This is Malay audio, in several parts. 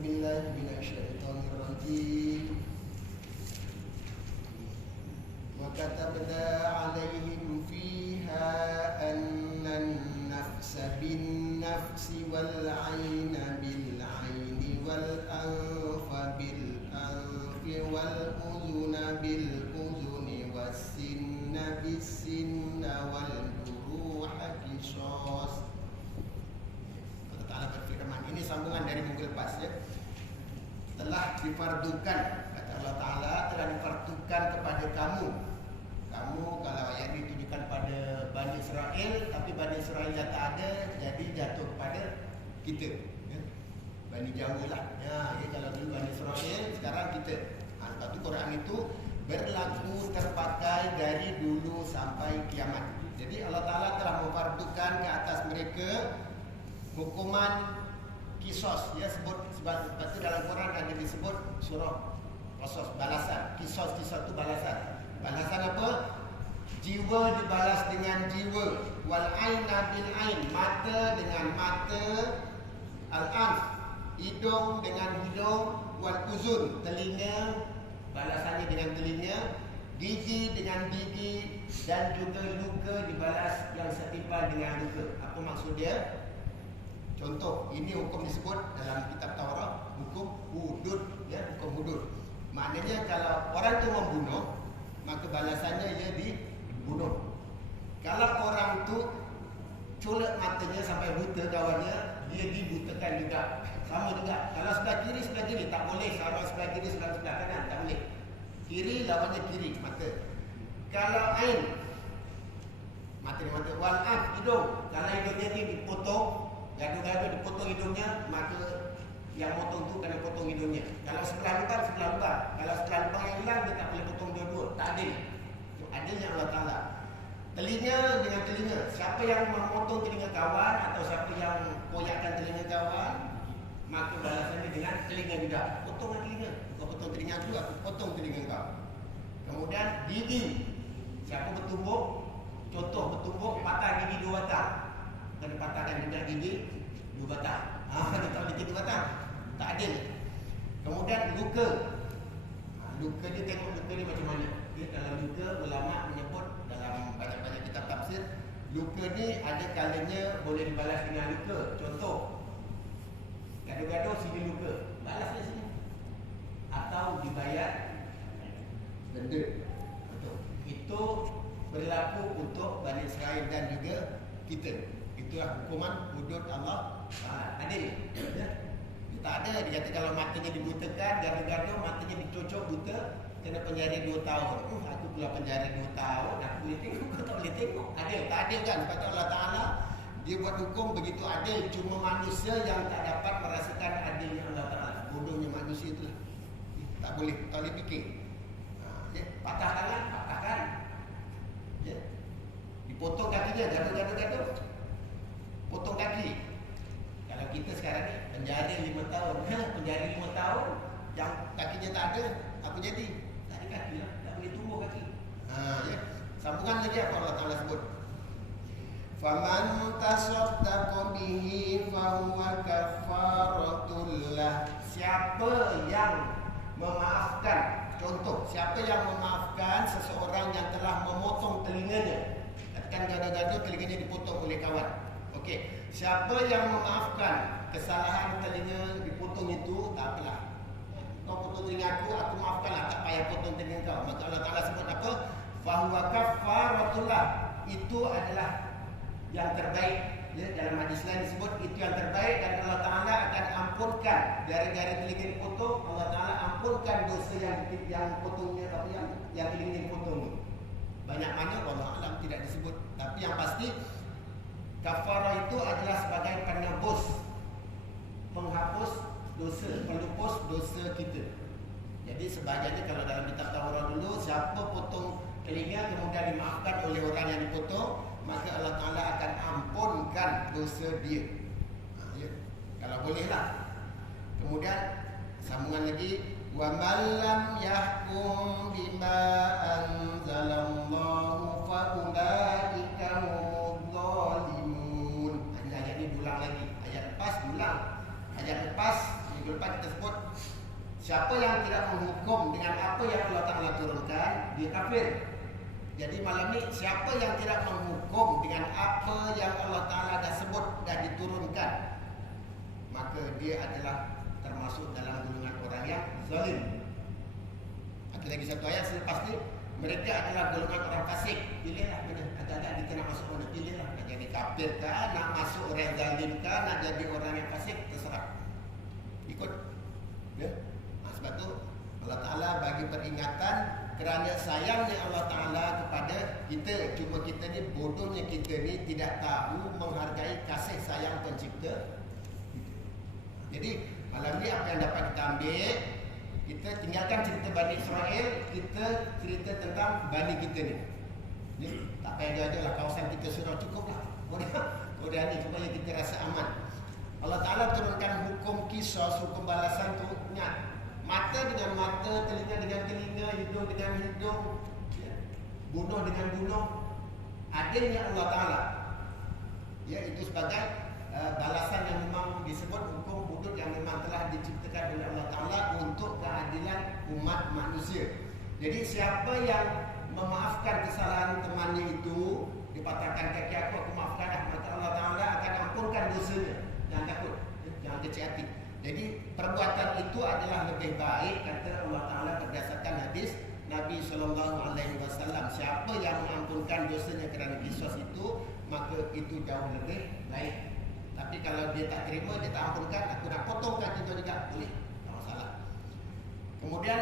billahi minasyaitonir rajim. Wa katabna 'alaihim fiha annan nafsa bin nafsi wal 'aina bil 'aini wal anfa bil anfi wal udhuna bil udhuni was sinna bis sinna wal juruha qisas. Allah Ta'ala berfirman, ini sambungan dari minggu lepas ya. Telah difardukan, kata Allah Ta'ala, telah difardukan kepada kamu. Kamu kalau ayat ini ditujukan pada Bani Israel, tapi Bani Israel dah tak ada, jadi jatuh kepada kita ya. Bani Jawa lah ya, kalau dulu Bani Israel, sekarang kita. Lepas tu Quran itu berlaku terpakai dari dulu sampai kiamat. Jadi Allah Ta'ala telah memfardukan ke atas mereka hukuman kisos ya, sebut sebab itu dalam Quran ada disebut surah Qasas, balasan. Kisos itu balasan. Balasan apa? Jiwa dibalas dengan jiwa. Wal aina bil ain, mata dengan mata. Al anf, hidung dengan hidung. Wal uzun, telinga, balasannya dengan telinga. Gigi dengan gigi. Dan juga luka dibalas yang setimpal dengan luka. Apa maksud dia? Contoh, ini hukum disebut dalam kitab Taurat, hukum hudud ya, hukum hudud. Maknanya kalau orang itu membunuh, maka balasannya ia dibunuh. Kalau orang itu colok matanya sampai buta kawannya, dia dibutakan juga. Sama juga. Kalau sebelah kiri tak boleh. Kalau sebelah kiri sebelah kanan tak boleh. Kiri lawannya kiri, mata. Kalau ain, mata. Wal af, hidung. Kalau hidungnya ni dipotong, gaduh-gaduh dipotong hidungnya, maka yang potong tu kena potong hidungnya. Kalau sebelah lubang, sebelah lubang. Kalau sebelah lubang yang hilang, dia tak boleh potong dua-dua. Tak adil. Itu adilnya Allah Ta'ala. Telinga dengan telinga. Siapa yang memotong telinga kawan atau siapa yang koyakkan telinga kawan, maka balasannya dengan telinga juga. Potong telinga. Kau potong telinga aku, aku potong telinga kau. Kemudian gigi. Siapa bertumbuk, contoh bertumbuk, patah gigi 2 batang. Kena patahkan juga gigi 2 batang. Dia tak boleh 2 batang. Tak adil. Kemudian luka. Luka ni, tengok luka ni macam mana. Dia dalam luka, ulama menyebut dalam banyak-banyak kitab tafsir, luka ni ada kalanya boleh dibalas dengan luka. Contoh, gaduh-gaduh sini luka, balasnya sini. Atau dibayar denda. Betul. Itu berlaku untuk Bani Israel dan juga kita. Itulah hukuman hudud Allah Ta'ala. Adil ya? Dia tak ada. Dia kata kalau matanya dibutakan, gaduh-gaduh, matanya dicocok buta, kena penjara 2 tahun. Aku pula penjara 2 tahun, aku boleh tengok, kau tak boleh tengok. Adil, tak adil kan? Sebab tu Allah Ta'ala dia buat hukum begitu adil. Cuma manusia yang tak dapat merasakan adilnya Allah Ta'ala. Bodohnya manusia tu lah. Tak boleh, tak boleh fikir. Ya? Patah tangan, patahkan. Ya? Dipotong kakinya, gaduh-gaduh, potong kaki. Kalau kita sekarang ni penjara 5 tahun, penjara 5 tahun, yang kakinya tak ada, apa jadi? Tak ada kaki lah, tak boleh tumbuh kaki. Ya. Sambungan lagi apa Allah Ta'ala sebut? Faman tasaddaqa bihi fahuwa kafaratul lah. Siapa yang memaafkan, contoh, siapa yang memaafkan seseorang yang telah memotong telinganya. Kan gaduh-gaduh telinganya dipotong oleh kawan. Okey, siapa yang memaafkan kesalahan telinga dipotong itu, tak apalah. Kau potong telinga aku maafkanlah, tak payah potong telinga kau. Maka Allah Ta'ala sebut apa? Fahuwa kafaratullah. Itu adalah yang terbaik ya, dalam hadis lain disebut itu yang terbaik dan Allah Ta'ala akan ampunkan gara-gara telinga dipotong. Allah Ta'ala ampunkan dosa yang potongnya, apa yang telinga dipotong. Banyak mana wallahu alam tidak disebut, tapi yang pasti kafarah itu adalah sebagai penebus, menghapus dosa, pelupus dosa kita. Jadi sebahagiannya kalau dalam kitab Taurat dulu, siapa potong telinga kemudian dimaafkan oleh orang yang dipotong, maka Allah Ta'ala akan ampunkan dosa dia. Ya. Kalau bolehlah. Kemudian sambungan lagi, wa man lam yahkum bima anzalallahu fa ulaika humudz zalimun. Ayat ini diulang lagi. Ayat lepas diulang. Ayat lepas, minggu lepas kita sebut siapa yang tidak menghukum dengan apa yang Allah Ta'ala turunkan, dia kafir. Jadi malam ni siapa yang tidak menghukum dengan apa yang Allah Ta'ala dah sebut, dah diturunkan, maka dia adalah termasuk dalam golongan orang yang zalim. Ada lagi satu ayat selepas ni, mereka adalah golongan orang fasik. Pilihlah mana, agak-agak kita nak masuk mana, pilihlah. Nak jadi kafir kah, nak masuk orang zalim kah, nak jadi orang yang fasik, terserah. Ikut. Ya? Sebab tu Allah Ta'ala bagi peringatan kerana sayangnya Allah Ta'ala kepada kita. Cuma kita ni, bodohnya kita ni tidak tahu menghargai kasih sayang pencipta. Jadi malam ni apa yang dapat kita ambil, kita tinggalkan cerita Bani Israel, kita cerita tentang Bani kita ni. Ni tak payah jauh-jauh lah, kawasan kita sudah cukup lah. Kemudian ni supaya kita rasa aman. Allah Ta'ala turunkan hukum kisos, hukum balasan tu. Ingat, mata dengan mata, telinga dengan telinga, hidung dengan hidung, ya, bunuh dengan bunuh. Adilnya Allah Ta'ala, ya, itu sebagai balasan yang memang disebut hukum hudud yang memang telah diciptakan oleh Allah Ta'ala untuk keadilan umat manusia. Jadi siapa yang memaafkan kesalahan temannya itu, dipatahkan kaki aku maafkan dah, maka Allah Ta'ala akan ampunkan dosanya. Jangan takut, jangan kecil hati. Jadi perbuatan itu adalah lebih baik, kata Allah Ta'ala berdasarkan hadis Nabi SAW. Siapa yang mengampunkan dosanya kerana kisos itu, maka itu jauh lebih baik. Tapi kalau dia tak terima, dia tak ampunkan, aku nak potong kaki kau juga, boleh, tak masalah. Kemudian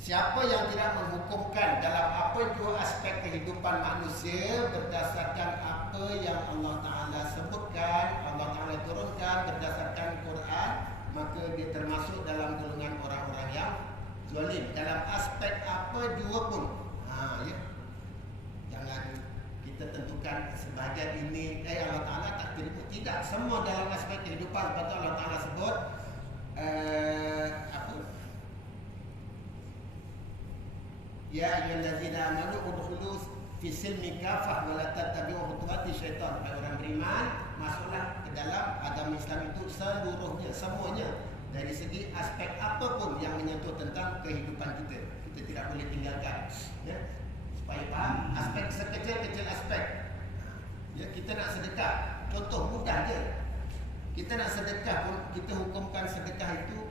siapa yang tidak menghukumkan dalam apa jua aspek kehidupan manusia berdasarkan apa yang Allah Ta'ala sebutkan, Allah Ta'ala turunkan berdasarkan Quran, maka dia termasuk dalam golongan orang-orang yang zalim dalam aspek apa jua pun. Ya. Jangan kita tentukan sebahagian ini Allah Ta'ala tak terima. Tidak, semua dalam aspek kehidupan. Lepas tu Allah Ta'ala sebut apa? Ya ayyuhallazina amanu udkhulu fi silmi kafah wa la tattabi'u khutuwati syaitan. Bagi orang beriman, masuklah ke dalam agama Islam itu seluruhnya, semuanya, dari segi aspek apapun yang menyentuh tentang kehidupan kita. Kita tidak boleh tinggalkan, ya. Supaya faham aspek sekecil-kecil aspek. Ya, kita nak sedekah, contoh mudah je. Kita nak sedekah pun, kita hukumkan sedekah itu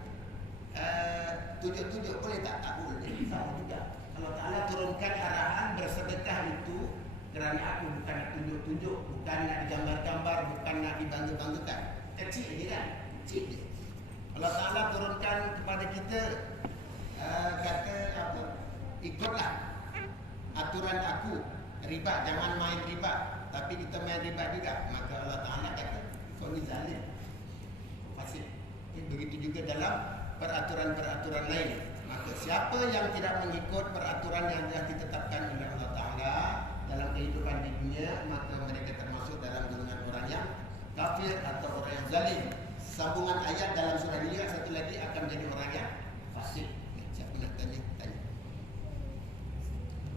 tunjuk-tunjuk boleh tak? Tak boleh. Sama juga. Allah Ta'ala turunkan arahan bersedekah itu kerana aku bukan nak tunjuk-tunjuk, bukan nak digambar-gambar, bukan nak dibangga-banggakan. Kecil je kan? Kecil je. Allah Ta'ala turunkan kepada kita kata apa? Ikutlah aturan aku, riba, jangan main riba. Tapi kita main riba juga, maka Allah Ta'ala kata kau ni zalim, fasik. Begitu juga dalam peraturan-peraturan lain. Maka siapa yang tidak mengikut peraturan yang telah ditetapkan oleh Allah Ta'ala dalam kehidupan di dunia, maka mereka termasuk dalam golongan orang yang kafir atau orang yang zalim. Sambungan ayat dalam surah ini satu lagi akan menjadi orang yang fasik. Siapa nak tanya? Tanya.